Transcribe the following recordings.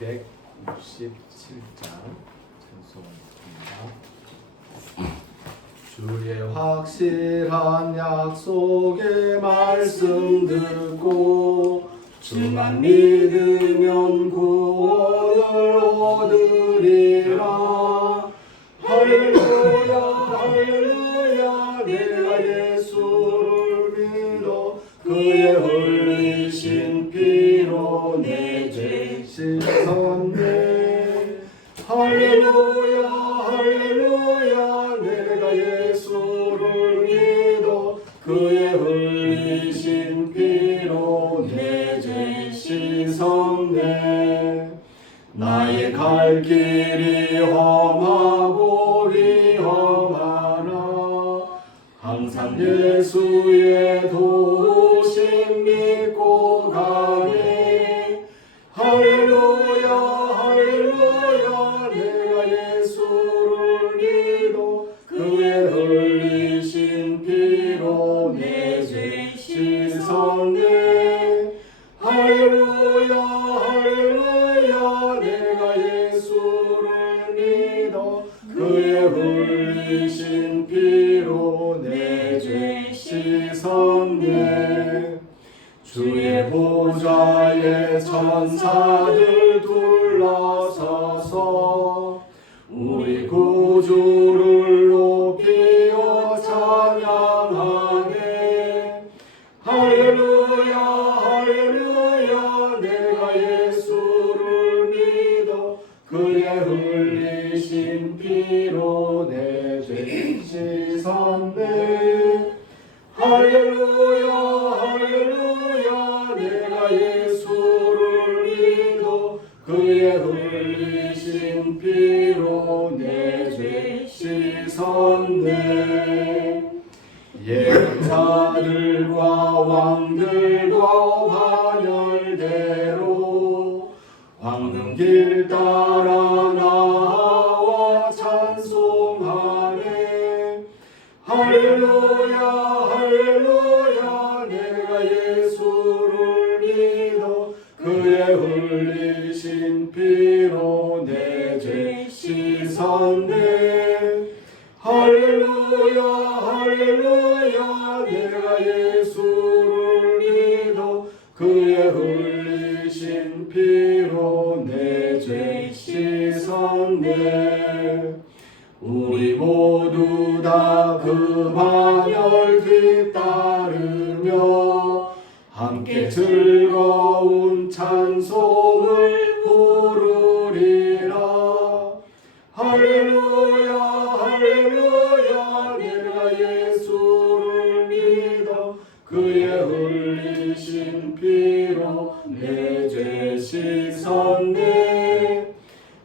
267장 찬송입니다. 주의 확실한 약속의 말씀 듣고 주만 믿으면 구원을 얻으리라. 할렐루야 할렐루야 내가 예수를 믿어 그의 흘리신 피로 내 죄 씻었네. 할렐루야 할렐루야 내가 예수를 믿어 그의 흘리신 피로 내 죄 씻었네. 나의 갈 길이 험하고 위험하나 항상 예수의 도우심 믿고 가네. 할렐루야 할렐루야 내가 예수를 믿어 그의 흘리신 피로 내 죄 씻었네. 할렐루야 할렐루야 내가 예수를 믿어 그의 흘리신 피로 내 죄 씻었네. 주의 보좌에 천사들 둘러서서 우리 구주를 높이어 찬양하네. 할렐루야 할렐루야 내가 예수를 믿어 그의 흘리신 피로 내 죄 씻었네. 할렐루야 할렐루야 내가 예수를 믿어 그의 흘리신 피로 내 죄 씻었네. 예언자들과 왕들과 환열대로 황금길 따라 나와 찬송하네. 할렐루야 할렐루야 내가 예수를 믿어 그의 흘리신 피로 내 죄 씻었네. 할렐루야 할렐루야 내가 예수를 믿어 그의 흘리신 피로 내 죄 씻었네. 우리 모두 다 그 반열 뒤따르며 함께 즐거운 찬송을 부르리라. 할렐루야 할렐루야 내가 예수를 믿어 그의 흘리신 피로 내 죄 씻었네.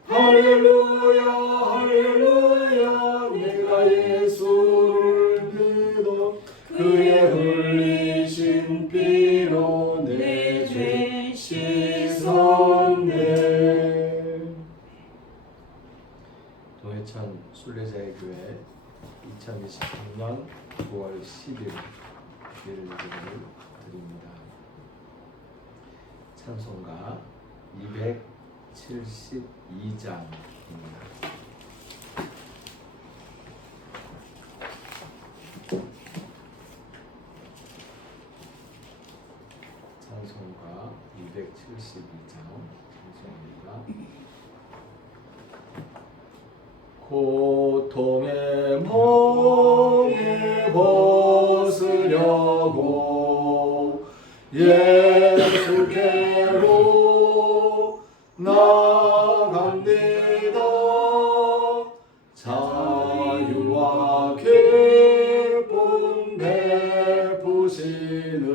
할렐루야 할렐루야 내가 예수를 믿어 그의 흘리신 피로 내 죄 씻었네. 동해천 순례자의 교회 2026년 9월 10일 예배를 드립니다. 찬송가 272장입니다. 찬송가 272장 찬송입니다. 고통의 멍에 벗으려고 예수께로 나갑니다. 자유와 기쁨 베푸시는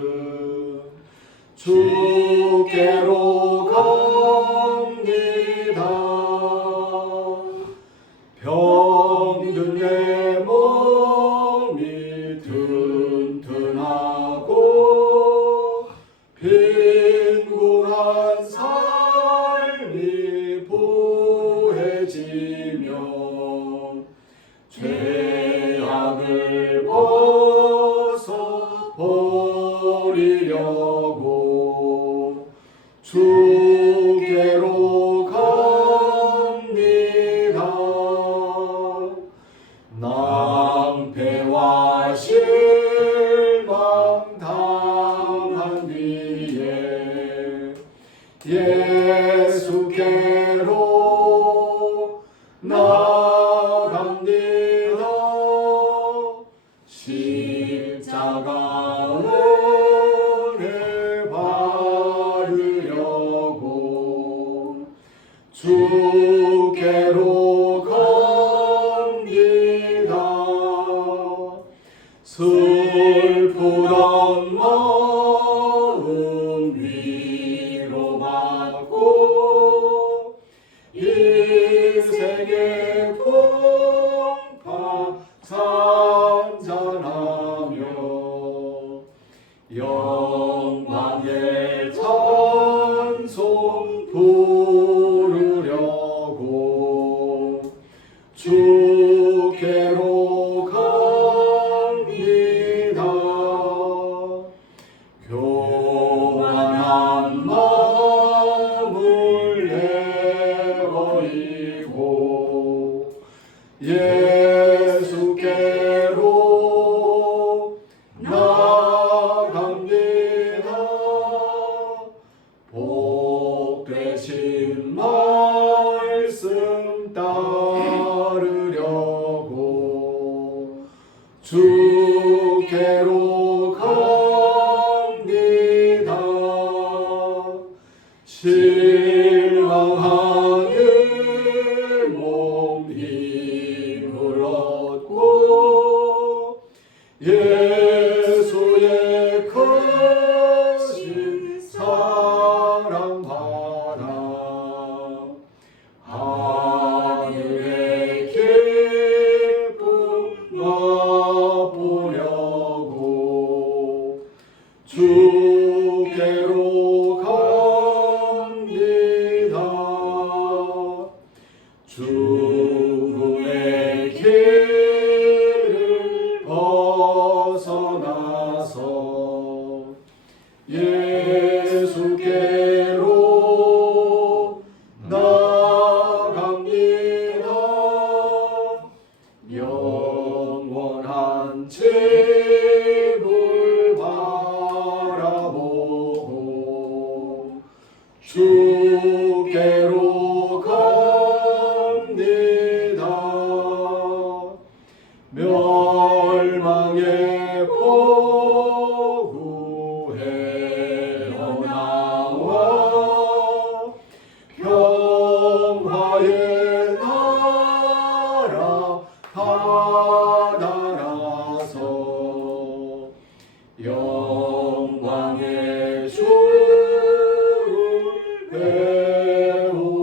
주께로 갑니다. 병든 내 몸이 튼튼하고 빈궁한 삶이 부해지며 죄악을 벗어버리려고 주께로 가 은혜 받으려고 주께로 갑니다. 슬프던 마음 위로받고 인생의 풍파 찬잔하며 영광의 찬송 부르려고 주께로 갑니다. 교만한 마음을 내버리고 예수께로 나갑니다. 복되신 말씀 따르려고 주께로 갑니다. 실망하는 몸 힘을 얻고 예수의 크신 사랑 받아 하늘의 기쁨 맛보려고 주께로 갑니다. 죽음의 길을 벗어나서 예수께로 나갑니다. 영원한 집을 바라보고 주께로 갑니다. 멸망의 포구에 나와 평화의 나라 바다라서 영광의 주를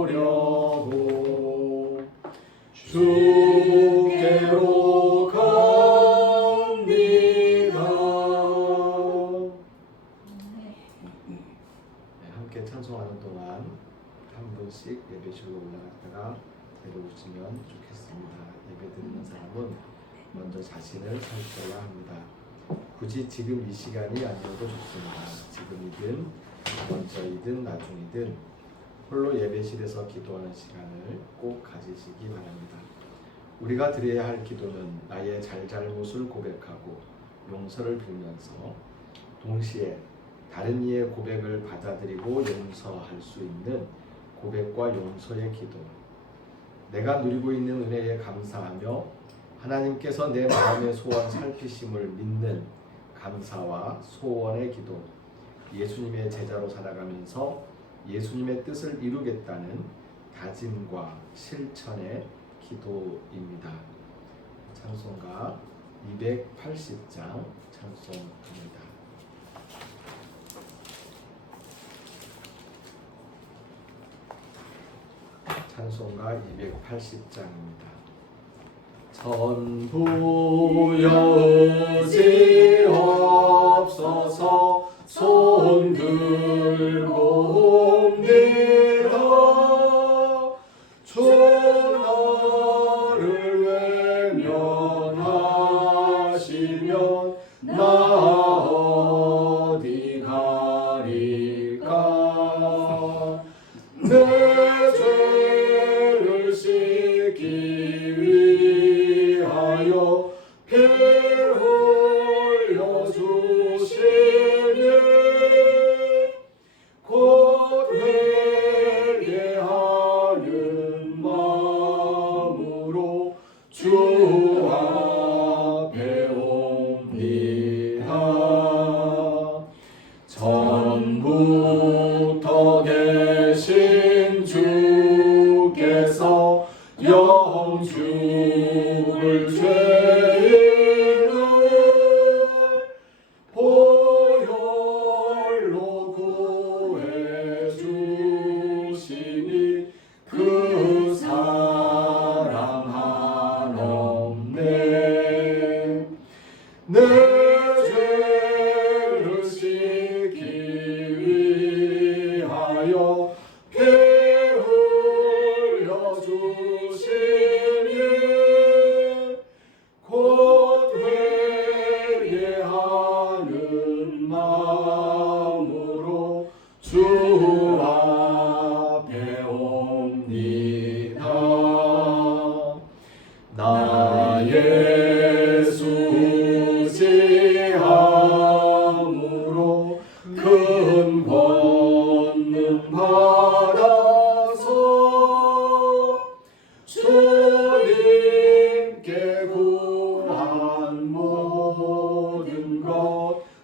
배우려고 주께로 갑니다. 함께 찬송하는 동안 한 분씩 예배실로 올라갔다가 내려오시면 좋겠습니다. 예배 드리는 사람은 먼저 자신을 살펴야 합니다. 굳이 지금 이 시간이 아니어도 좋습니다. 지금이든 먼저이든 나중이든 홀로 예배실에서 기도하는 시간을 꼭 가지시기 바랍니다. 우리가 드려야 할 기도는 나의 잘잘못을 고백하고 용서를 빌면서 동시에 다른 이의 고백을 받아들이고 용서할 수 있는 고백과 용서의 기도, 내가 누리고 있는 은혜에 감사하며 하나님께서 내 마음의 소원 살피심을 믿는 감사와 소원의 기도, 예수님의 제자로 살아가면서 예수님의 뜻을 이루겠다는 다짐과 실천의 기도입니다. 찬송가 280장 찬송합니다. 찬송가 280장입니다. 전부 여지없어서 손 들고 옵니다. 주 나를 외면하시면 나 어디 가리까. 내 죄를 씻기 위하여 피 흘려 주시니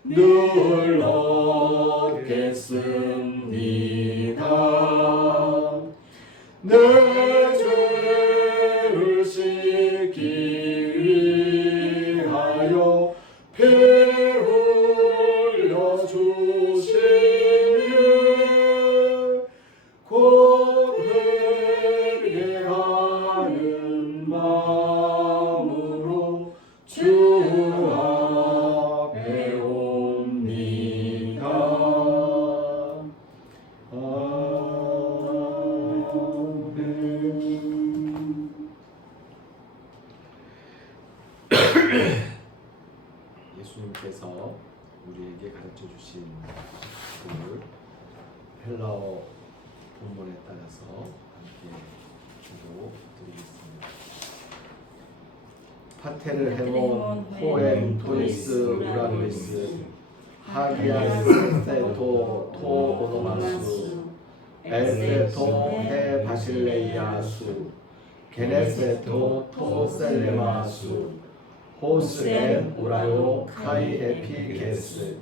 늘 얻겠습니다. 내 죄를 씻기 위하여 피 흘려 주시니 곧 회개하는 마음으로 주 앞에 옵니다. 아멘. 예수님께서 우리에게 가르쳐 주신 그 헬라어 본문에 따라서 함께 기도 드리겠습니다. 파테르 헤몬 호엠 토이스 우라노이스 하기아 세토 토 오노마수 엘세토 헤 바실레이아수 게네세토 토 셀레마수 호스엔 우라요 카이 에피게스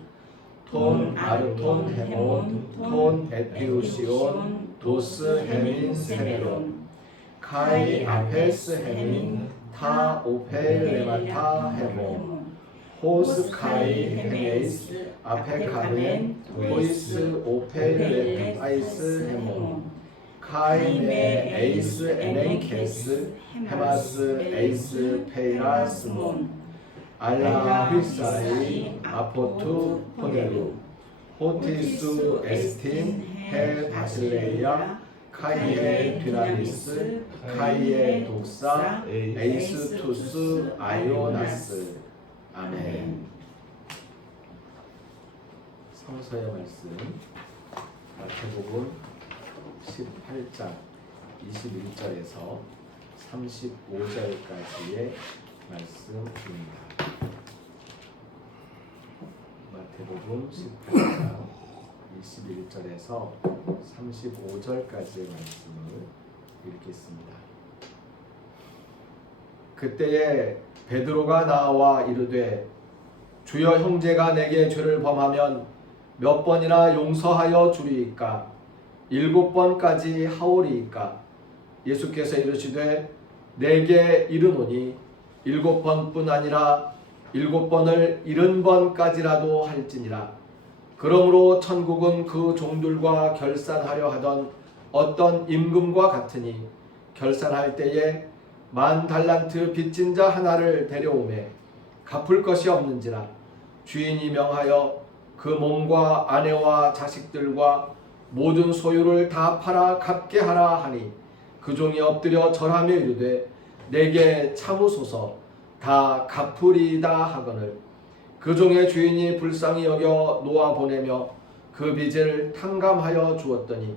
톤 아르톤 헤몬 톤 에피우시온 도스 헤민 세메론 카이 아페스 헤민 타 오페레마타 헤몬 호스 카이 헤메이스 아페카멘 토이스 오페레타이스 헤몬 카이메 에이스 에넨케스 헤마스 에이스 페이라스몬 알라 휘사이 아포투 포네루 호티수 에스틴 헤 바실레이아 카이에 듀나미스 카이에 독사 에이스 투스 아이오나스 아멘. 성서의 말씀 마태복음 18장 21절에서 35절까지의 말씀입니다. 마태복음 18장 21절에서 35절까지의 말씀을 읽겠습니다. 그때에 베드로가 나와 이르되 주여 형제가 내게 죄를 범하면 몇 번이나 용서하여 주리이까 7번까지 하오리이까 예수께서 이르시되 내게 이르노니 7번뿐 아니라 7번을 70번까지라도 할지니라. 그러므로 천국은 그 종들과 결산하려 하던 어떤 임금과 같으니 결산할 때에 10,000달란트 빚진 자 하나를 데려오매 갚을 것이 없는지라 주인이 명하여 그 몸과 아내와 자식들과 모든 소유를 다 팔아 갚게 하라 하니 그 종이 엎드려 절하며 이르되 내게 참으소서 다 갚으리이다 하거늘 그 종의 주인이 불쌍히 여겨 놓아 보내며 그 빚을 탕감하여 주었더니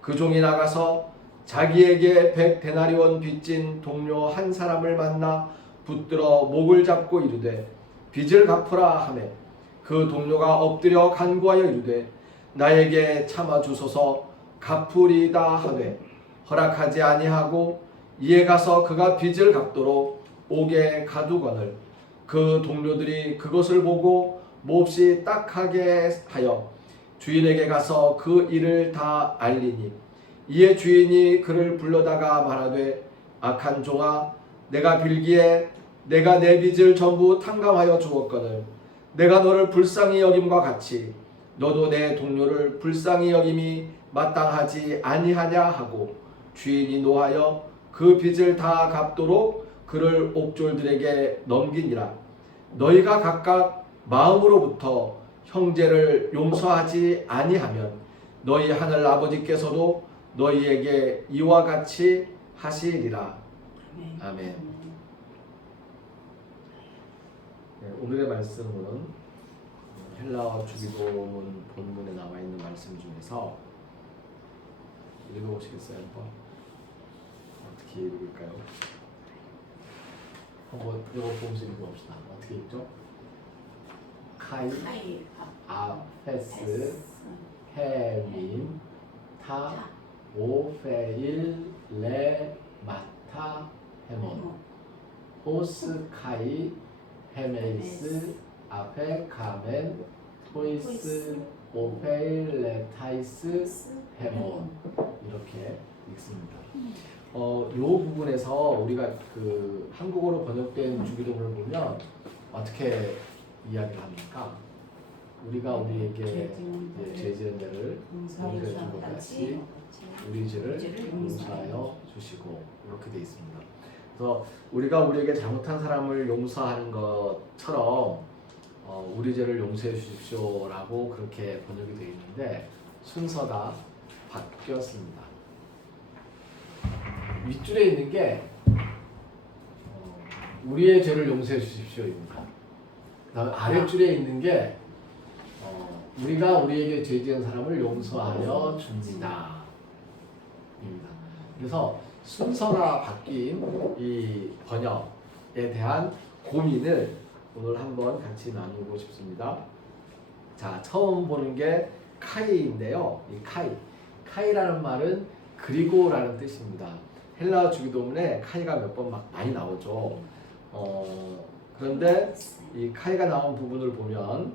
그 종이 나가서 자기에게 100데나리온 빚진 동료 한 사람을 만나 붙들어 목을 잡고 이르되 빚을 갚으라 하매 그 동료가 엎드려 간구하여 이르되 나에게 참아 주소서 갚으리이다 하되 허락하지 아니하고 이에 가서 그가 빚을 갚도록 옥에 가두거늘 그 동료들이 그것을 보고 몹시 딱하게 하여 주인에게 가서 그 일을 다 알리니 이에 주인이 그를 불러다가 말하되 악한 종아 내가 빌기에 내가 내 빚을 전부 탕감하여 주었거늘 내가 너를 불쌍히 여김과 같이 너도 내 동료를 불쌍히 여김이 마땅하지 아니하냐 하고 주인이 노하여 그 빚을 다 갚도록 그를 옥졸들에게 넘기니라. 너희가 각각 마음으로부터 형제를 용서하지 아니하면 너희 하늘 아버지께서도 너희에게 이와 같이 하시리라. 아멘. 네, 오늘의 말씀은 헬라어 주기도문 본문에 나와 있는 말씀 중에서 읽어보시겠어요? 한번 어떻게 읽을까요? 한번 읽어보면서 읽어봅시다. 어떻게 읽죠? 카이 아페스 헤민 타 오페일 레 마타 헤몬 호스 카이 헤메이스 아페 카멘 토이스, 오페일, 레타이스, 헤몬 이렇게 읽습니다. 요 부분에서 우리가 그 한국어로 번역된 주기도문을 보면 어떻게 이야기를 합니까? 우리가 우리에게 죄 지은 데를 용서해 준 것 같이 우리 죄를 용서하여 주시고 이렇게 돼 있습니다. 그래서 우리가 우리에게 잘못한 사람을 용서하는 것처럼 우리 죄를 용서해 주십시오라고 그렇게 번역이 되어 있는데 순서가 바뀌었습니다. 윗줄에 있는 게 우리의 죄를 용서해 주십시오입니다. 그다음에 아랫줄에 있는 게 우리가 우리에게 죄 지은 사람을 용서하여 줍니다. 입니다. 그래서 순서가 바뀐 이 번역에 대한 고민을 오늘 한번 같이 나누고 싶습니다. 자, 처음 보는 게 카이인데요. 이 카이라는 말은 그리고라는 뜻입니다. 헬라어 주기도문에 카이가 몇 번 막 많이 나오죠. 그런데 이 카이가 나온 부분을 보면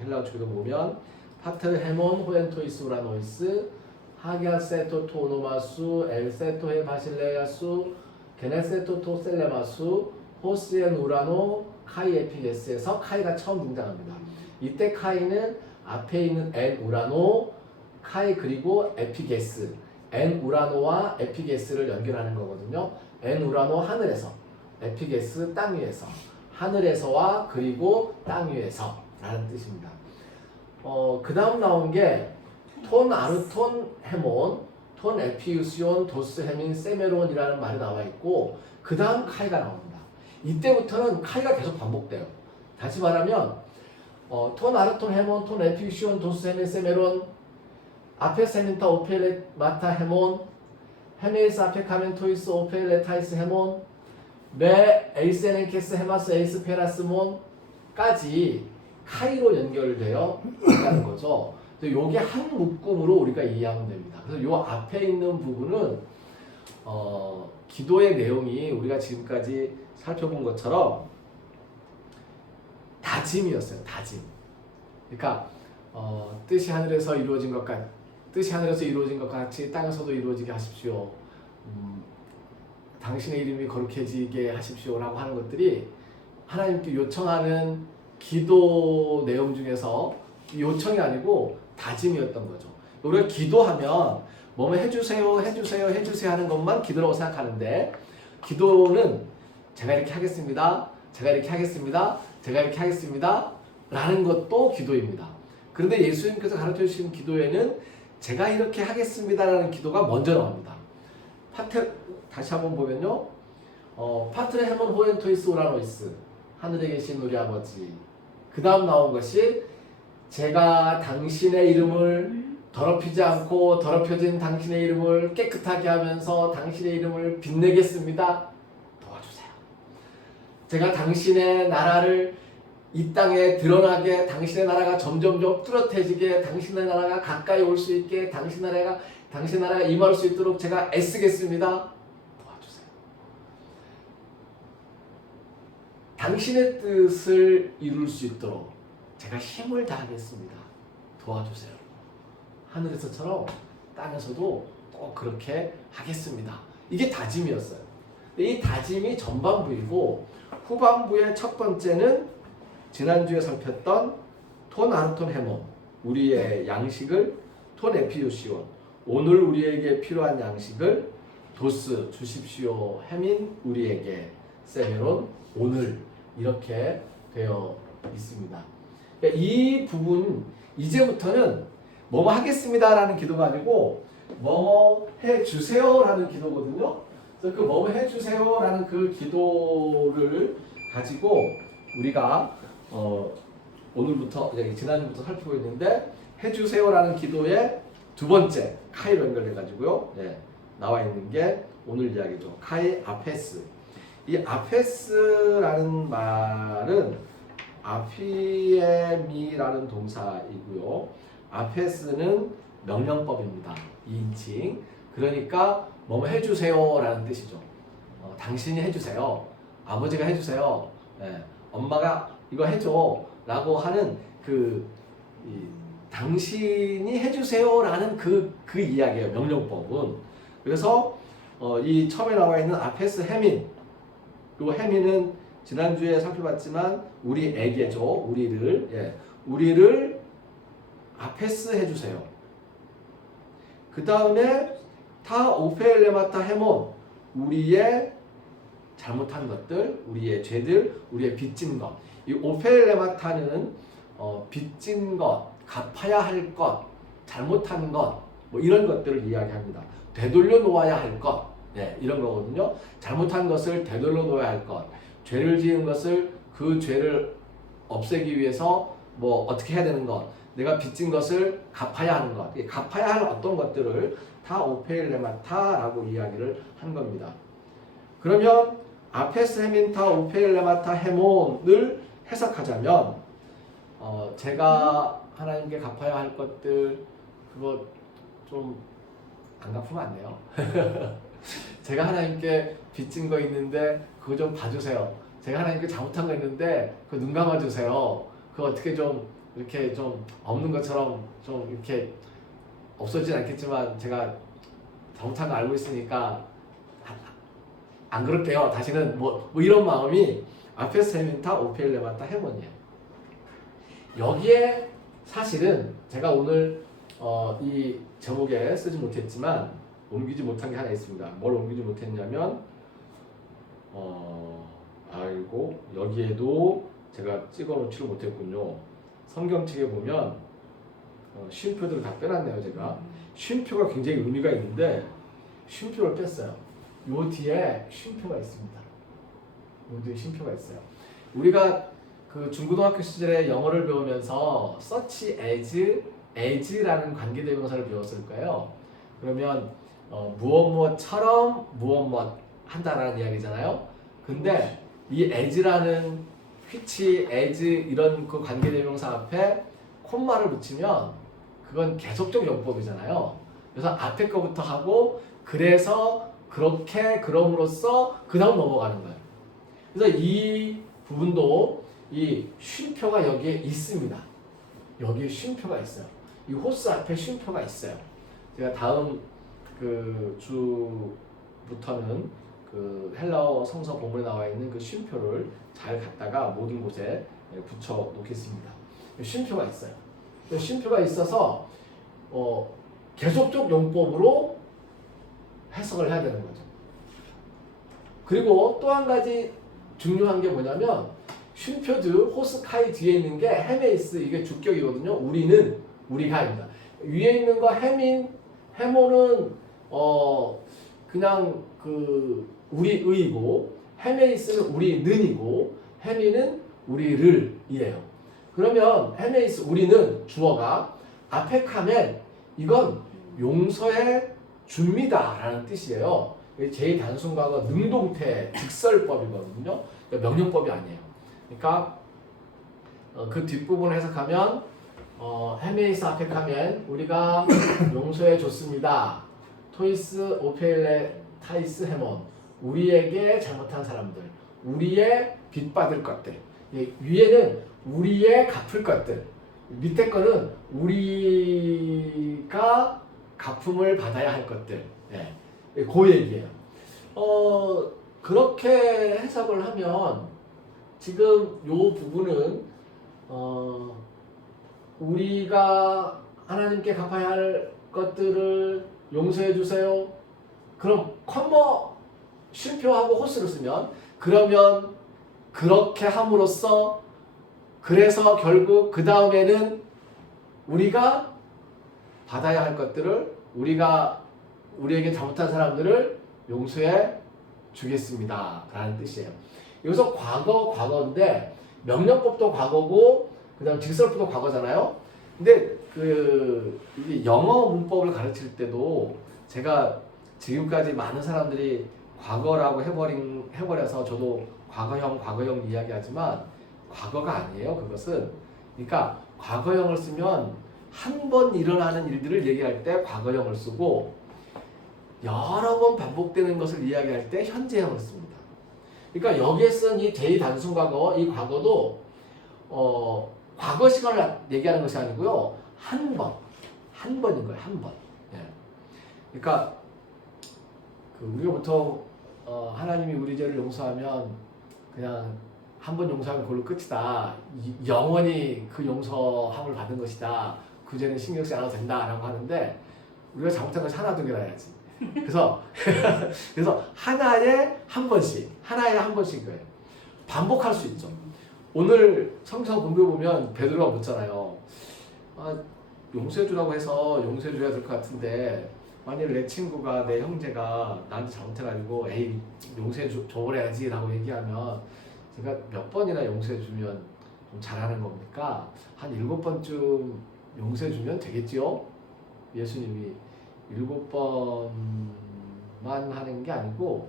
헬라어 주기도문 보면 파트 헤몬 호엔토이스 우라노이스 하기아세토 토노마수 엘세토헤 바실레야수 게네세토 토셀레마수 호스엔 우라노 카이 에피게스에서 카이가 처음 등장합니다. 이때 카이는 앞에 있는 엔 우라노 카이 그리고 에피게스 엔 우라노와 에피게스를 연결하는 거거든요. 엔 우라노 하늘에서 에피게스 땅 위에서 하늘에서와 그리고 땅 위에서 라는 뜻입니다. 그 다음 나온 게 톤 아르톤 헤몬, 톤 에피우시온, 도스 헤민, 세메론이라는 말이 나와 있고 그 다음 카이가 나옵니다. 이때부터는 카이가 계속 반복돼요. 다시 말하면 톤 아르톤 헤몬, 톤 에피우시온, 도스 헤민, 세메론 앞에 세민타 오펠레 마타 헤몬, 헤메이스 앞에 카멘 토이스 오펠레 타이스 헤몬, 메 에이스엔케스 헤마스 에이스 페라스몬까지 카이로 연결되어 있다는 거죠. 요게 한 묶음으로 우리가 이해하면 됩니다. 그래서 요 앞에 있는 부분은 기도의 내용이 우리가 지금까지 살펴본 것처럼 다짐이었어요. 다짐. 그러니까 뜻이 하늘에서 이루어진 것 같이 땅에서도 이루어지게 하십시오. 당신의 이름이 거룩해지게 하십시오라고 하는 것들이 하나님께 요청하는 기도 내용 중에서 요청이 아니고 다짐이었던 거죠. 우리가 기도하면 뭐뭐 해주세요 하는 것만 기도라고 생각하는데 기도는 제가 이렇게 하겠습니다. 라는 것도 기도입니다. 그런데 예수님께서 가르쳐 주신 기도에는 제가 이렇게 하겠습니다라는 기도가 먼저 나옵니다. 다시 한번 보면요. 파트레 헤몬 호엔토이스 오라노이스 하늘에 계신 우리 아버지. 그 다음 나온 것이 제가 당신의 이름을 더럽히지 않고 더럽혀진 당신의 이름을 깨끗하게 하면서 당신의 이름을 빛내겠습니다. 도와주세요. 제가 당신의 나라를 이 땅에 드러나게 당신의 나라가 점점점 뚜렷해지게 당신의 나라가 가까이 올 수 있게 당신의 나라가 임할 수 있도록 제가 애쓰겠습니다. 도와주세요. 당신의 뜻을 이룰 수 있도록 제가 힘을 다하겠습니다. 도와주세요. 하늘에서처럼 땅에서도 꼭 그렇게 하겠습니다. 이게 다짐이었어요. 이 다짐이 전반부이고 후반부의 첫 번째는 지난주에 살폈던 톤 아르톤 헤몬 우리의 양식을 톤 에피우시온 오늘 우리에게 필요한 양식을 도스 주십시오 헤민 우리에게 세메론 오늘 이렇게 되어 있습니다. 이 부분 이제부터는 뭐뭐 하겠습니다라는 기도가 아니고 뭐뭐 해주세요라는 기도거든요. 그래서 그 뭐뭐 해주세요라는 그 기도를 가지고 우리가 오늘부터 지난주부터 살피고 있는데 해주세요라는 기도의 두 번째 카이로 연결해가지고요. 나와 있는 게 오늘 이야기죠. 카이 아페스. 이 아페스라는 말은 아피에미라는 동사이고요. 아페스는 명령법입니다. 2인칭. 그러니까 뭐뭐 해주세요라는 뜻이죠. 당신이 해주세요. 아버지가 해주세요. 엄마가 이거 해줘 라고 하는 이 당신이 해주세요라는 그 이야기예요. 명령법은. 그래서 이 처음에 나와 있는 아페스 헤민, 요 헤민은 지난주에 살펴봤지만 우리에게죠. 우리를 아페스 해주세요. 그 다음에 타 오페일레마타 헤몬, 우리의 잘못한 것들, 우리의 죄들, 우리의 빚진 것. 이 오페일레마타는 빚진 것, 갚아야 할 것, 잘못한 것, 뭐 이런 것들을 이야기합니다. 되돌려 놓아야 할 것, 이런 거거든요. 잘못한 것을 되돌려 놓아야 할 것, 죄를 지은 것을 그 죄를 없애기 위해서 뭐 어떻게 해야 되는 것, 내가 빚진 것을 갚아야 하는 것, 갚아야 할 어떤 것들을 다 오페일레마타라고 이야기를 한 겁니다. 그러면 아페스 헤민타 오페일레마타 헤몬을 해석하자면 제가 하나님께 갚아야 할 것들 그거 좀 안 갚으면 안 돼요. 제가 하나님께 빚진 거 있는데 그거 좀 봐주세요. 제가 하나님께 잘못한 거 있는데 그거 눈 감아주세요. 그거 어떻게 좀 이렇게 좀 없는 것처럼 좀 이렇게 없어지진 않겠지만 제가 잘못한 거 알고 있으니까 안 그럴게요. 다시는 뭐 이런 마음이 아페스 헤민타 오페일레마타 헤몬이에요. 여기에 사실은 제가 오늘 이 제목에 쓰지 못했지만 옮기지 못한 게 하나 있습니다. 뭘 옮기지 못했냐면 아이고 여기에도 제가 찍어놓지를 못했군요. 성경책에 보면 쉼표들을 다 빼놨네요. 제가 쉼표가 굉장히 의미가 있는데 쉼표를 뺐어요. 요 뒤에 쉼표가 있습니다. 요 뒤에 쉼표가 있어요. 우리가 그 중고등학교 시절에 영어를 배우면서 such as라는 관계대명사를 배웠을 거예요. 그러면 무엇처럼 무엇 한다라는 이야기잖아요. 근데 이 as라는 which, as 이런 그 관계대명사 앞에 콤마를 붙이면 그건 계속적 용법이잖아요. 그래서 앞에 거부터 하고 그래서 그렇게 그럼으로써 그 다음 넘어가는 거예요. 그래서 이 부분도 이 쉼표가 여기에 있습니다. 여기에 쉼표가 있어요. 이 호스 앞에 쉼표가 있어요. 제가 다음 그 주부터는 그 헬라어 성서 본문에 나와 있는 그 쉼표를 잘 갖다가 모든 곳에 붙여 놓겠습니다. 쉼표가 있어요. 쉼표가 있어서 계속적 용법으로 해석을 해야 되는 거죠. 그리고 또 한 가지 중요한 게 뭐냐면 쉼표드 호스카이 뒤에 있는 게 헤메이스, 이게 주격이거든요. 우리가입니다. 위에 있는 거 헤몬은 그냥 그 우리의고, 헤메이스는 우리는이고, 헤미는 우리를이에요. 그러면 헤메이스 우리는 주어가 앞에 카멘 이건 용서해 줍니다라는 뜻이에요. 제2단순과거 능동태 직설법이거든요. 명령법이 아니에요. 그러니까 그 뒷부분을 해석하면 헤메이스 앞에 카멘 우리가 용서해 줬습니다. 토이스 오페일레 타이스 헤몬 우리에게 잘못한 사람들, 우리의 빚받을 것들, 위에는 우리의 갚을 것들, 밑에 거는 우리가 갚음을 받아야 할 것들, 그 얘기예요. 그렇게 해석을 하면 지금 요 부분은 우리가 하나님께 갚아야 할 것들을 용서해 주세요. 그럼 컴머 쉼표하고 호스를 쓰면 그러면 그렇게 함으로써 그래서 결국 그 다음에는 우리가 받아야 할 것들을 우리에게 잘못한 사람들을 용서해 주겠습니다 라는 뜻이에요. 여기서 과거인데 명령법도 과거고 그 다음 직설법도 과거잖아요. 근데 이게 영어 문법을 가르칠 때도 제가 지금까지 많은 사람들이 과거라고 해버려서 저도 과거형 이야기하지만 과거가 아니에요. 그것은 그러니까 과거형을 쓰면 한 번 일어나는 일들을 얘기할 때 과거형을 쓰고 여러 번 반복되는 것을 이야기할 때 현재형을 씁니다. 그러니까 여기에 쓴 이 제2단순 과거, 이 과거도 과거 시간을 얘기하는 것이 아니고요. 한 번인 거예요. 한 번. 예. 그러니까 우리가 보통 하나님이 우리 죄를 용서하면 그냥 한 번 용서하면 그걸로 끝이다. 영원히 그 용서함을 받은 것이다. 그 죄는 신경 쓰지 않아도 된다라고 하는데 우리가 잘못한 것이 하나 두 개나 해야지. 그래서 하나에 한 번씩 거예요. 반복할 수 있죠. 오늘 성경 본부에 보면 베드로가 묻잖아요. 용서해주라고 해서 용서해줘야 될 것 같은데 만일 내 친구가 내 형제가 나한테 잘못해가지고 에이 용서해줘버려야지 라고 얘기하면 제가 몇 번이나 용서해주면 좀 잘하는 겁니까? 한 7번쯤 용서해주면 되겠지요? 예수님이 7번만 하는 게 아니고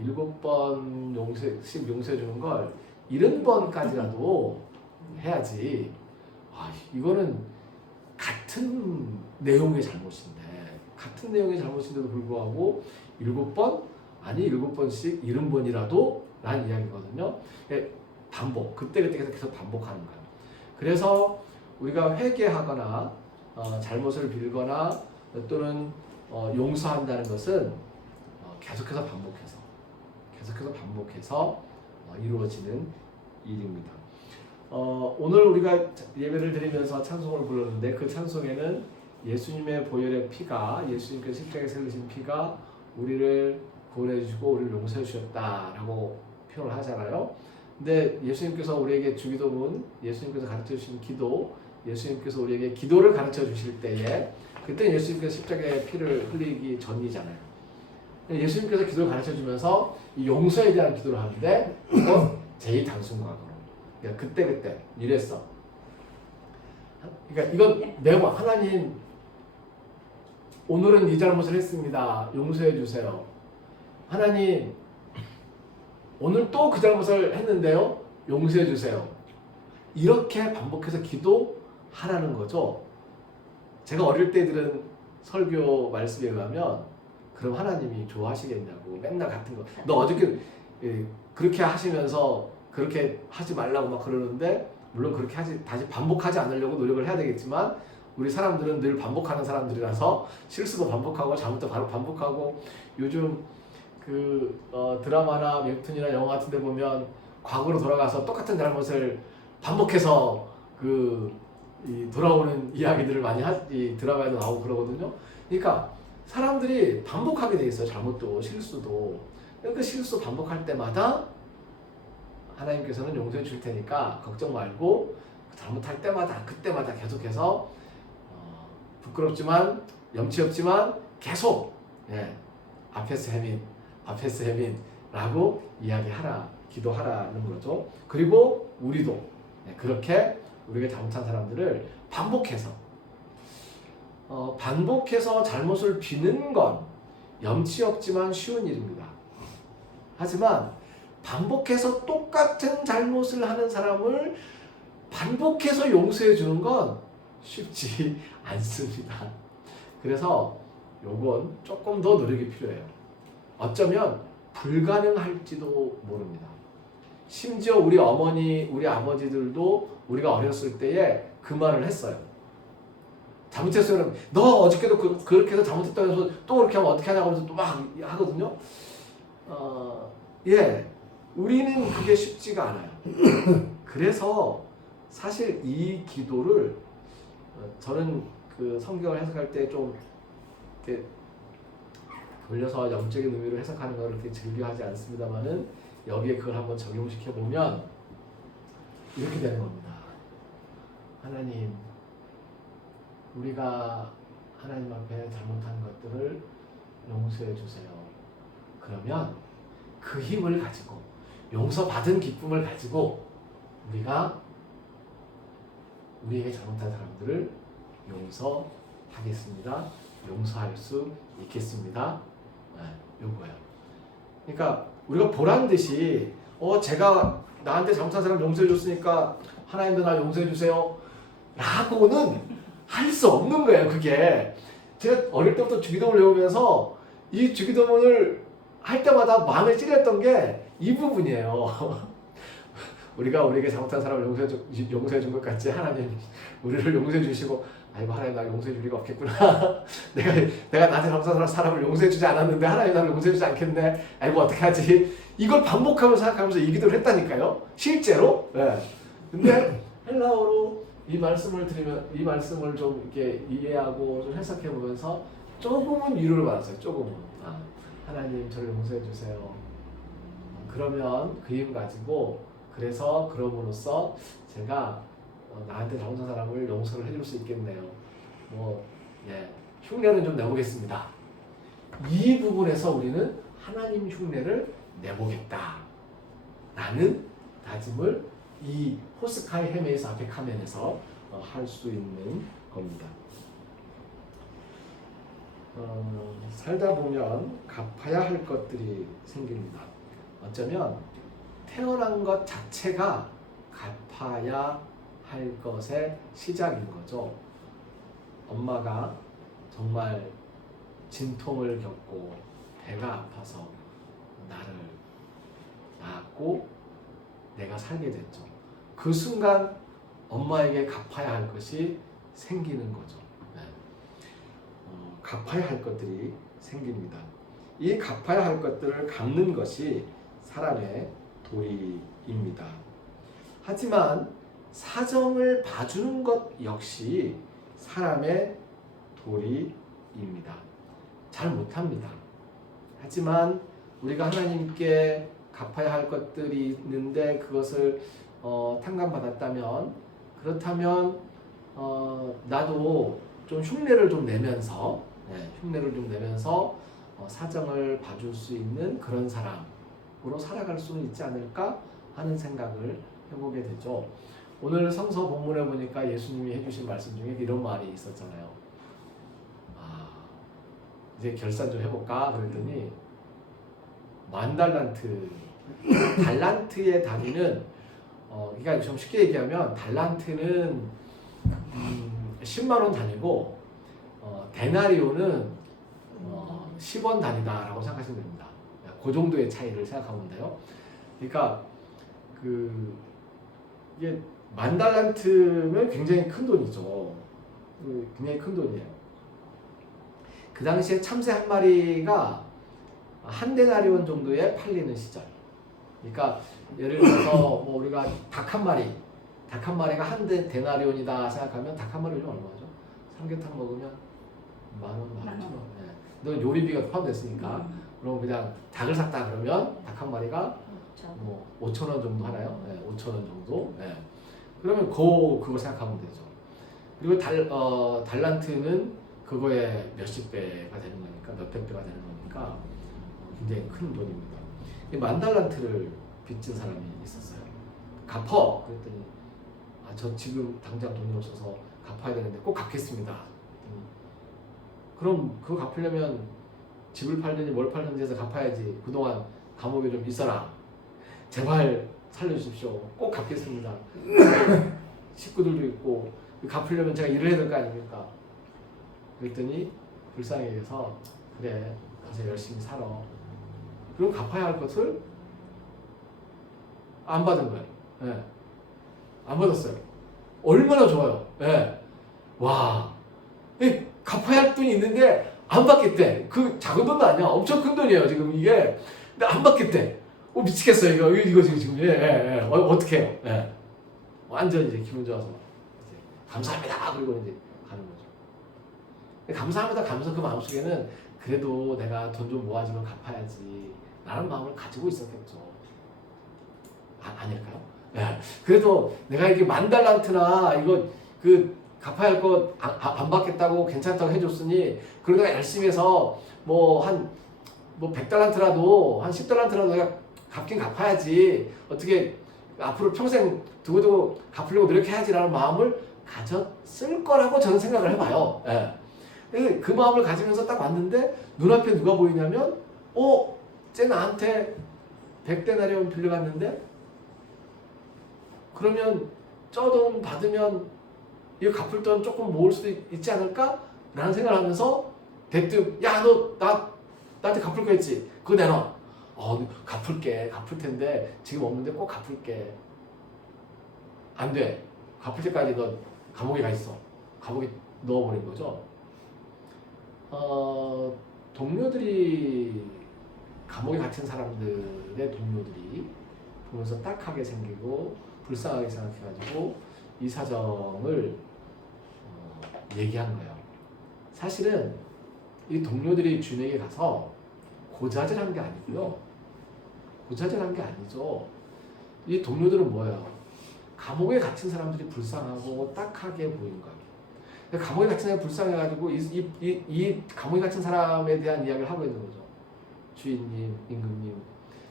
7번 용서해주는 걸 70번까지라도 해야지. 이거는 같은 내용의 잘못인데도 불구하고 7번? 아니 7번씩 70번이라도 라는 이야기거든요. 그때 계속 반복하는 거예요. 그래서 우리가 회개하거나 잘못을 빌거나 또는 용서한다는 것은 계속해서 반복해서 이루어지는 일입니다. 오늘 우리가 예배를 드리면서 찬송을 불렀는데 그 찬송에는 예수님의 보혈의 피가, 예수님께서 십자가에 흘리신 피가 우리를 구원해 주시고 우리를 용서해 주셨다라고 표현을 하잖아요. 근데 예수님께서 우리에게 주기도문, 예수님께서 가르쳐 주신 기도, 예수님께서 우리에게 기도를 가르쳐 주실 때에 그때 예수님께서 십자가에 피를 흘리기 전이잖아요. 예수님께서 기도를 가르쳐 주면서 이 용서에 대한 기도를 하는데 제2단순과거로 그러니까 그때 이랬어. 그러니까 이건 매번 하나님 오늘은 이 잘못을 했습니다. 용서해 주세요. 하나님 오늘 또 그 잘못을 했는데요. 용서해 주세요. 이렇게 반복해서 기도하라는 거죠. 제가 어릴 때 들은 설교 말씀에 의하면 그럼 하나님이 좋아하시겠냐고 맨날 같은 거. 너 어저께 그렇게 하시면서 그렇게 하지 말라고 막 그러는데 물론 그렇게 다시 반복하지 않으려고 노력을 해야 되겠지만 우리 사람들은 늘 반복하는 사람들이라서 실수도 반복하고 잘못도 바로 반복하고 요즘 드라마나 웹툰이나 영화 같은 데 보면 과거로 돌아가서 똑같은 잘못을 반복해서 돌아오는 이야기들을 많이 이 드라마에도 나오고 그러거든요. 그러니까 사람들이 반복하게 돼 있어요. 잘못도 실수도. 그 실수 반복할 때마다 하나님께서는 용서해 줄 테니까 걱정 말고 잘못할 때마다 그때마다 계속해서 부끄럽지만 염치 없지만 계속 아페스 헤민라고 이야기하라, 기도하라는 거죠. 그리고 우리도 그렇게 우리가 잘못한 사람들을 반복해서 잘못을 비는 건 염치 없지만 쉬운 일입니다. 하지만 반복해서 똑같은 잘못을 하는 사람을 반복해서 용서해 주는 건 쉽지 않습니다. 그래서 요건 조금 더 노력이 필요해요. 어쩌면 불가능할지도 모릅니다. 심지어 우리 어머니, 우리 아버지들도 우리가 어렸을 때에 그 말을 했어요. 잘못했어요. 그러면 너 어저께도 그렇게 해서 잘못했다고 해서 또 그렇게 하면 어떻게 하냐고 해서 또 막 하거든요. 우리는 그게 쉽지가 않아요. 그래서 사실 이 기도를 저는 성경을 해석할 때 좀 이렇게 돌려서 영적인 의미로 해석하는 걸 그렇게 즐겨하지 않습니다만은 여기에 그걸 한번 적용시켜 보면 이렇게 되는 겁니다. 하나님, 우리가 하나님 앞에 잘못한 것들을 용서해 주세요. 그러면 그 힘을 가지고 용서받은 기쁨을 가지고 우리가 우리에게 잘못한 사람들을 용서하겠습니다. 용서할 수 있겠습니다. 요거예요. 그러니까 우리가 보란 듯이 제가 나한테 잘못한 사람 용서해 줬으니까 하나님도 나 용서해 주세요 라고는 할 수 없는 거예요. 그게 제가 어릴 때부터 주기도문을 외우면서 이 주기도문을 할 때마다 마음에 찔렸던 게 이 부분이에요. 우리가 우리에게 잘못한 사람을 용서해 준 것 같이 하나님 우리를 용서해 주시고 아이고 하나님 나 용서해 줄 리가 없겠구나. 내가 나한테 잘못한 사람을 용서해 주지 않았는데 하나님 나를 용서해 주지 않겠네. 아이고 어떻게 하지? 이걸 반복하면서 생각하면서 이 기도를 했다니까요. 실제로. 네. 근데 헬라어로 이 말씀을 들으면 이 말씀을 좀 이렇게 이해하고 좀 해석해 보면서 조금은 위로를 받았어요. 조금은. 하나님 저를 용서해 주세요. 그러면 그 힘 가지고 그래서 그럼으로써 제가 나한테 잘못한 사람을 용서를 해줄 수 있겠네요. 흉내는 좀 내보겠습니다. 이 부분에서 우리는 하나님 흉내를 내보겠다. 라는 다짐을 이 호스카이 헤메이스 앞에 카멘에서 할 수 있는 겁니다. 살다 보면 갚아야 할 것들이 생깁니다. 어쩌면 태어난 것 자체가 갚아야 할 것의 시작인 거죠. 엄마가 정말 진통을 겪고 배가 아파서 나를 낳았고 내가 살게 됐죠. 그 순간 엄마에게 갚아야 할 것이 생기는 거죠. 갚아야 할 것들이 생깁니다. 이 갚아야 할 것들을 갚는 것이 사람의 도리입니다. 하지만 사정을 봐주는 것 역시 사람의 도리입니다. 잘 못합니다. 하지만 우리가 하나님께 갚아야 할 것들이 있는데 그것을 탕감받았다면 그렇다면 나도 좀 흉내를 좀 내면서 사정을 봐줄 수 있는 그런 사람으로 살아갈 수는 있지 않을까 하는 생각을 해보게 되죠. 오늘 성서 본문에 보니까 예수님이 해주신 말씀 중에 이런 말이 있었잖아요. 이제 결산 좀 해볼까 그랬더니 10,000달란트 달란트의 단위는 그러니까 좀 쉽게 얘기하면 달란트는 10만 원 단위고 데나리오는 10원 단위다라고 생각하시면 됩니다. 그 정도의 차이를 생각하면 돼요. 그러니까 이게 10,000달란트면 굉장히 큰 돈이죠. 굉장히 큰 돈이에요. 그 당시에 참새 한 마리가 한 데나리온 정도에 팔리는 시절. 그러니까 예를 들어서 우리가 닭 한 마리가 한 데나리온이다 생각하면 닭 한 마리 요즘 얼마죠? 삼계탕 먹으면 10,000원. 너 요리비가 포함됐으니까 그럼 그냥 닭을 샀다 그러면 닭 한 마리가 5,000원 정도 하나요? 5,000원 정도. 그러면 그거 생각하면 되죠. 그리고 달란트는 그거에 몇십 배가 되는 거니까 몇백 배가 되는 거니까 굉장히 큰 돈입니다. 10,000달란트를 빚진 사람이 있었어요. 갚어! 그랬더니 저 지금 당장 돈이 없어서 갚아야 되는데 꼭 갚겠습니다. 그럼 그거 갚으려면 집을 팔든지 뭘 팔든지 해서 갚아야지. 그동안 감옥에 좀 있어라. 제발 살려주십시오. 꼭 갚겠습니다. 식구들도 있고 갚으려면 제가 일을 해야 될 거 아닙니까? 그랬더니 불쌍해서 그래 가서 열심히 살아. 그럼 갚아야 할 것을 안 받은 거예요. 안 받았어요. 얼마나 좋아요. 와, 갚아야 할 돈이 있는데 안 받겠대. 그 작은 돈도 아니야. 엄청 큰 돈이에요 지금 이게. 근데 안 받겠대. 미치겠어요 이거 지금. 어떻게 해요? 완전 이제 기분 좋아서 이제 감사합니다. 그리고 이제 가는 거죠. 감사합니다 가면서 그 마음속에는 그래도 내가 돈 좀 모아지면 갚아야지 라는 마음을 가지고 있었겠죠. 아닐까요? 그래도 내가 이렇게 10,000달란트나 이거 갚아야 할 거 안 받겠다고 괜찮다고 해줬으니 그러고 내가 열심히 해서 100달란트라도 한 10달란트라도 내가 갚긴 갚아야지. 어떻게 앞으로 평생 두고두고 갚으려고 노력해야지라는 마음을 가졌을 거라고 저는 생각을 해봐요. 그 마음을 가지면서 딱 왔는데 눈앞에 누가 보이냐면 쟤 나한테 100데나리온 빌려갔는데 그러면 저 돈 받으면 이거 갚을 돈 조금 모을 수도 있지 않을까? 라는 생각을 하면서 대뜸 야 너 나한테 갚을 거 했지? 그거 내놔. 갚을 텐데 지금 없는데 꼭 갚을게. 안 돼. 갚을 때까지 너 감옥에 가 있어. 감옥에 넣어버린 거죠. 동료들이 감옥에 갇힌 사람들의 동료들이 보면서 딱하게 생기고 불쌍하게 생각해가지고 이 사정을 얘기한 거예요. 사실은 이 동료들이 주인에게 가서 고자질한 게 아니고요. 고자질한 게 아니죠. 이 동료들은 뭐예요? 감옥에 갇힌 사람들이 불쌍하고 딱하게 보인 거예요. 감옥에 갇힌 사람이 불쌍해가지고 이 감옥에 갇힌 사람에 대한 이야기를 하고 있는 거죠. 주인님, 임금님,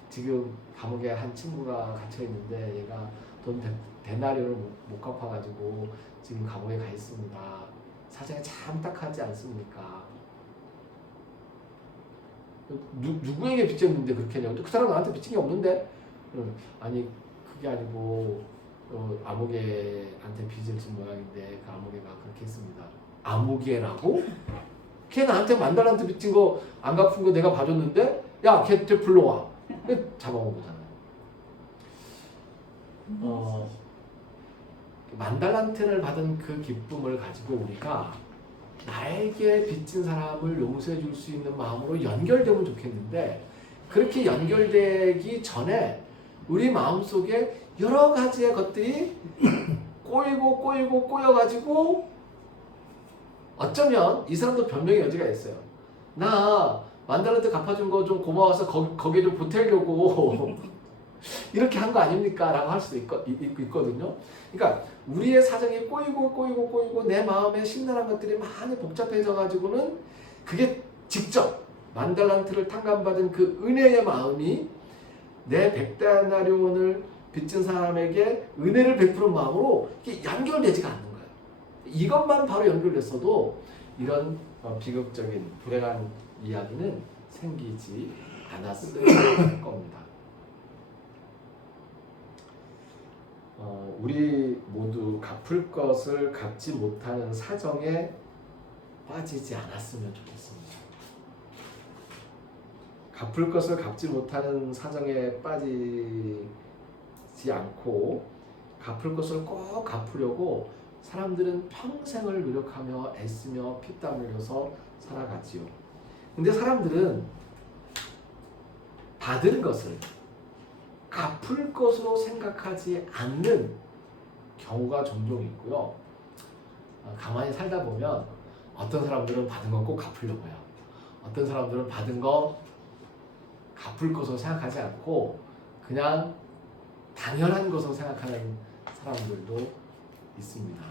지금 감옥에 한 친구가 갇혀 있는데 얘가 돈 데나리온을 못 갚아가지고 지금 감옥에 가 있습니다. 사정이 참 딱하지 않습니까? 누구에게 빚졌는데 그렇게 하냐고. 그 사람 나한테 빚진 게 없는데? 아니 그게 아니고 아무개한테 빚을 진 모양인데 그 아무개가 그렇게 했습니다. 아무개라고? 걔 나한테 $10,000 빚진 거 안 갚은 거 내가 봐줬는데 야 걔 불러와. 잡아온 거잖아요. $10,000를 받은 그 기쁨을 가지고 우리가 나에게 빚진 사람을 용서해 줄 수 있는 마음으로 연결되면 좋겠는데 그렇게 연결되기 전에 우리 마음속에 여러 가지의 것들이 꼬여가지고 어쩌면 이 사람도 변명의 여지가 있어요. 나 $10,000 갚아준 거 좀 고마워서 거기에 좀 보태려고 이렇게 한 거 아닙니까? 라고 할 수도 있거든요. 그러니까 우리의 사정이 꼬이고 내 마음에 심란한 것들이 많이 복잡해져 가지고는 그게 직접 $10,000를 탕감받은 그 은혜의 마음이 내 100데나리온을 빚진 사람에게 은혜를 베푸는 마음으로 이게 연결되지가 않는 거예요. 이것만 바로 연결됐어도 이런 비극적인 불행한 이야기는 생기지 않았을 겁니다. 우리 모두 갚을 것을 갚지 못하는 사정에 빠지지 않았으면 좋겠습니다. 갚을 것을 갚지 못하는 사정에 빠지지 않고 갚을 것을 꼭 갚으려고 사람들은 평생을 노력하며 애쓰며 피땀 흘려서 살아가지요. 근데 사람들은 받은 것을 갚을 것으로 생각하지 않는 경우가 종종 있고요. 가만히 살다 보면 어떤 사람들은 받은 거 꼭 갚으려고 해요. 어떤 사람들은 받은 거 갚을 것으로 생각하지 않고 그냥 당연한 것으로 생각하는 사람들도 있습니다.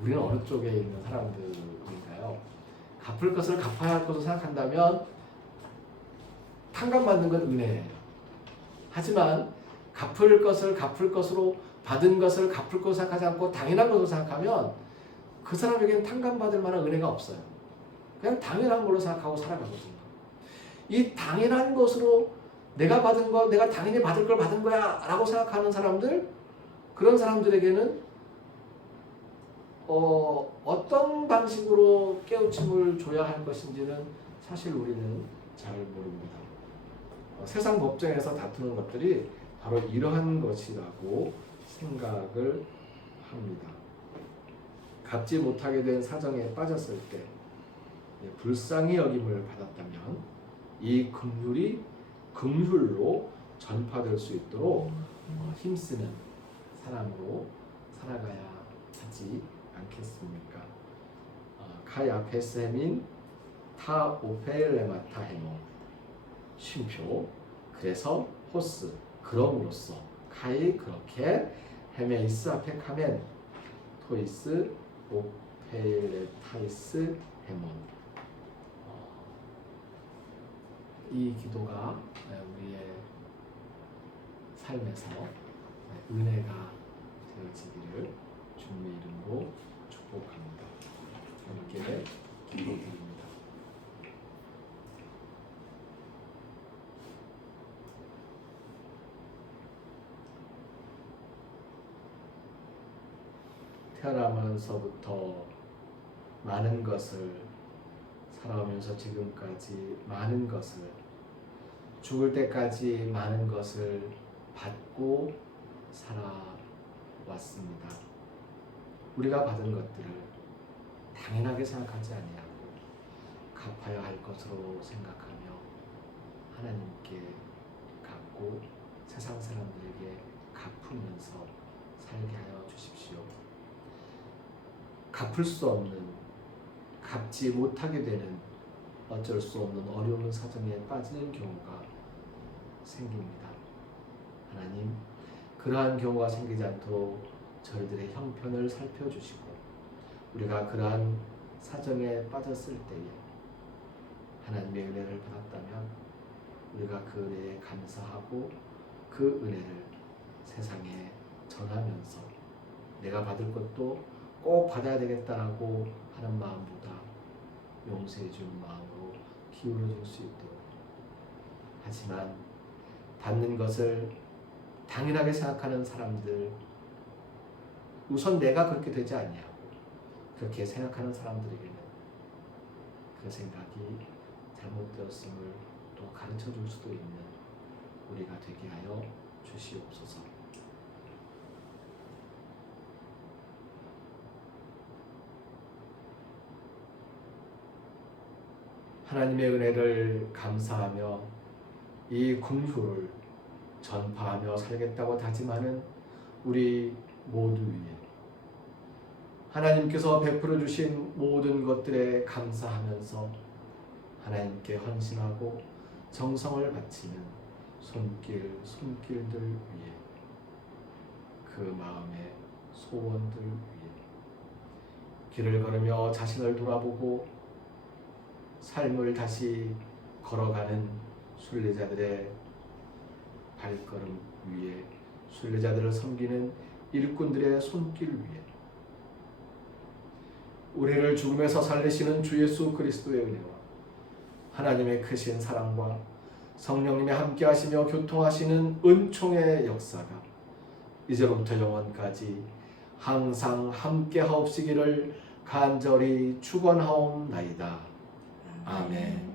우리는 어느 쪽에 있는 사람들인가요? 갚을 것을 갚아야 할 것으로 생각한다면 탕감받는 건 은혜예요. 하지만 갚을 것을 갚을 것으로 받은 것을 갚을 것으로 생각하지 않고 당연한 것으로 생각하면 그 사람에게는 탕감받을 만한 은혜가 없어요. 그냥 당연한 걸로 생각하고 살아가거든요. 이 당연한 것으로 내가 받은 거 내가 당연히 받을 걸 받은 거야 라고 생각하는 사람들, 그런 사람들에게는 어떤 방식으로 깨우침을 줘야 할 것인지는 사실 우리는 잘 모릅니다. 세상 법정에서 다투는 것들이 바로 이러한 것이라고 생각을 합니다. 갚지 못하게 된 사정에 빠졌을 때 불쌍히 여김을 받았다면 이 긍휼이 긍휼로 전파될 수 있도록 힘쓰는 사람으로 살아가야 하지 않겠습니까? 카야페스 헤민 타 오펠레마타 헤모 쉼표. 그래서 호스 그럼으로써 카이 그렇게 헤메이스 앞에 카멘 토이스 오펠레타이스 헤몬. 이 기도가 우리의 삶에서 은혜가 되어지기를 주님의 이름으로 축복합니다. 함께 기도드립니다. 태어나면서부터 많은 것을 살아오면서 지금까지 많은 것을 죽을 때까지 많은 것을 받고 왔습니다. 우리가 받은 것들을 당연하게 생각하지 아니하고 갚아야 할 것으로 생각하며 하나님께 갚고 세상 사람들에게 갚으면서 살게 하여 주십시오. 갚을 수 없는, 갚지 못하게 되는 어쩔 수 없는 어려운 사정에 빠지는 경우가 생깁니다. 하나님, 그러한 경우가 생기지 않도록 저희들의 형편을 살펴주시고 우리가 그러한 사정에 빠졌을 때에 하나님의 은혜를 받았다면 우리가 그 은혜에 감사하고 그 은혜를 세상에 전하면서 내가 받을 것도 꼭 받아야 되겠다라고 하는 마음보다 용서해 준 마음으로 기울여 줄 수 있도록. 하지만 받는 것을 당연하게 생각하는 사람들, 우선 내가 그렇게 되지 않냐고 그렇게 생각하는 사람들에게는 그 생각이 잘못되었음을 또 가르쳐 줄 수도 있는 우리가 되게 하여 주시옵소서. 하나님의 은혜를 감사하며 이 긍휼을 전파하며 살겠다고 다짐하는 우리 모두 위에 하나님께서 베풀어 주신 모든 것들에 감사하면서 하나님께 헌신하고 정성을 바치는 손길들 위에 그 마음의 소원들 위에 길을 걸으며 자신을 돌아보고 삶을 다시 걸어가는 순례자들의 발걸음 위에 순례자들을 섬기는 일꾼들의 손길 위에 우리를 죽음에서 살리시는 주 예수 그리스도의 은혜와 하나님의 크신 사랑과 성령님의 함께하시며 교통하시는 은총의 역사가 이제부터 영원까지 항상 함께하옵시기를 간절히 축원하옵나이다. 아멘.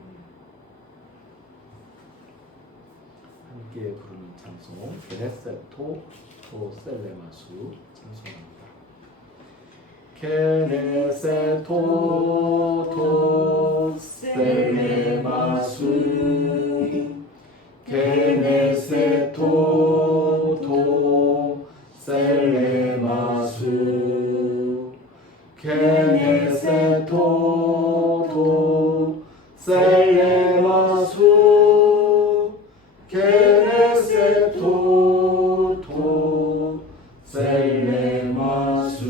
함께 부르는 찬송 게네세토 토 셀레마수 찬송합니다. 게네세토 토 셀레마수 게네세토 토 셀레마수 게네세토 토 셀레마수 게네세토 토 셀레마수.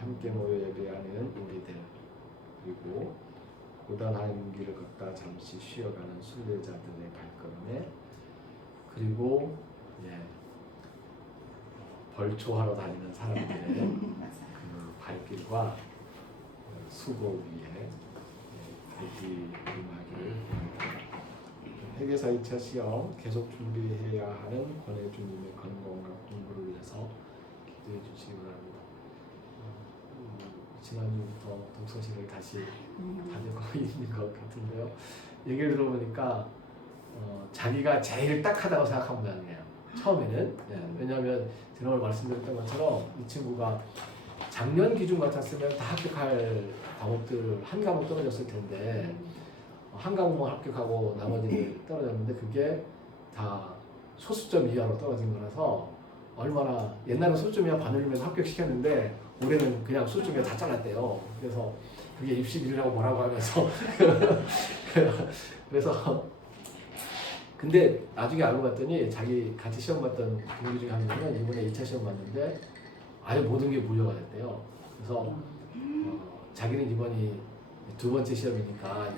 함께 모여 예배하는 우리들 그리고 고단한 길을 걷다 잠시 쉬어가는 순례자들의 발걸음에 그리고 벌초하러 다니는 사람들의 그 발길과 수고 위에 대기 임하기를 회계사 2차 시험 계속 준비해야 하는 권혜주님의 건강과 공부를 위해서 기도해 주시기 바랍니다. 지난주부터 독서실을 다시 다니고 있는 것 같은데요. 얘기를 들어보니까 자기가 제일 딱하다고 생각하면 되네요. 처음에는 왜냐하면 지난번에 말씀드렸던 것처럼 이 친구가 작년 기준 같았으면 다 합격할 과목들 한 과목 떨어졌을 텐데 한 과목만 합격하고 나머지는 떨어졌는데 그게 다 소수점 이하로 떨어진 거라서 얼마나 옛날에 소수점 이하 반올림해서 합격시켰는데 올해는 그냥 소수점 이하 다 잘랐대요. 그래서 그게 입시 비리라고 뭐라고 하면서 그래서 근데 나중에 알고 봤더니 자기 같이 시험 봤던 동기 중에 한 명은 이번에 2차 시험 봤는데 아예 모든 게 무효가 됐대요. 그래서 자기는 이번이 두 번째 시험이니까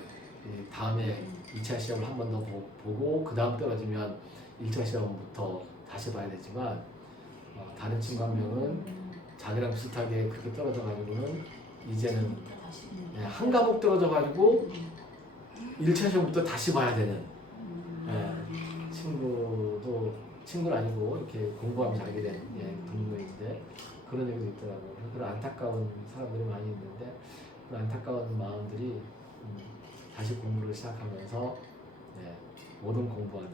다음에 2차 시험을 한 번 더 보고 그 다음 떨어지면 1차 시험부터 다시 봐야 되지만 다른 친구 한 명은 자기랑 비슷하게 그렇게 떨어져가지고는 이제는 한 과목 떨어져가지고 1차 시험부터 다시 봐야 되는 친구는 아니고 이렇게 공부하면 잘하게 된 동료인데 그런 얘기도 있더라고요. 그런 안타까운 사람들이 많이 있는데 그런 안타까운 마음들이 다시 공부를 시작하면서 모든 공부하는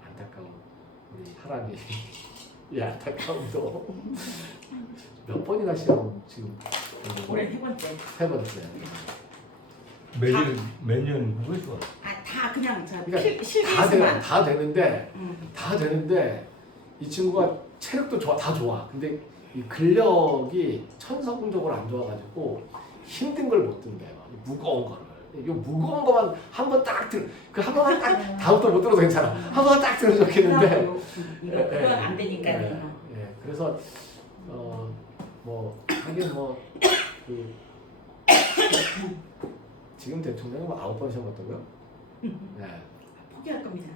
안타까운 우리 하람이 이 안타까움도 몇 번이나 시험 지금 올해 세 번째. 세 번째. 매년 하고 있어. 아, 다 그냥 저 그러니까 실기에서만. 다 되는데 응. 다 되는데 이 친구가 체력도 좋아 다 좋아. 근데 이 근력이 천성적으로 안 좋아가지고 힘든 걸 못 든대요. 무거운 거를. 이거 무거운 거만 한 번 딱 들, 그 한 번만 딱 다음부터 못 들어도 괜찮아. 한 번만 딱 들어도 좋겠는데. 이거 그건 안 되니까. 예, 그래서 뭐 하긴 뭐그 지금 대통령이 뭐 9번 시험 봤다고요? 네. 포기할 겁니다.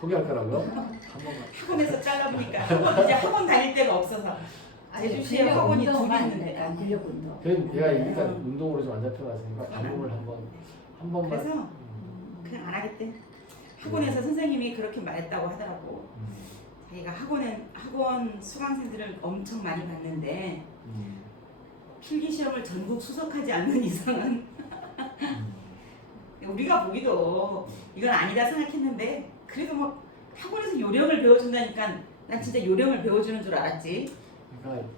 포기할 거라고요? 한 번만. 학원에서 잘라보니까 이제 학원 다닐 데가 없어서 제주시에 학원이 둘이 있는데. 근력 운동. 그럼 얘가 일단 운동으로 좀 안 잡혀갔으니까 반복을 한 번만. 그래서 그냥 안 하겠대. 학원에서 선생님이 그렇게 말했다고 하더라고. 자기가 학원 수강생들을 엄청 많이 봤는데 필기 시험을 전국 수석하지 않는 이상은 우리가 보기도 이건 아니다 생각했는데 그래도 막 학원에서 요령을 배워준다니까 난 진짜 요령을 배워주는 줄 알았지. 그러니까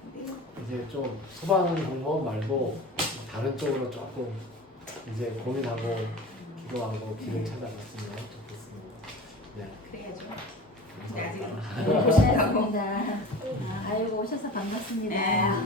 이제 좀 소방 공무원 말고 다른 쪽으로 조금 이제 고민하고 기도하고 길을 찾아갔으면 좋겠습니다. 네. 그래야죠. 근데 아직 감사합니다. 보고 싶다고. 고맙습니다. 아이고 오셔서 반갑습니다. 네.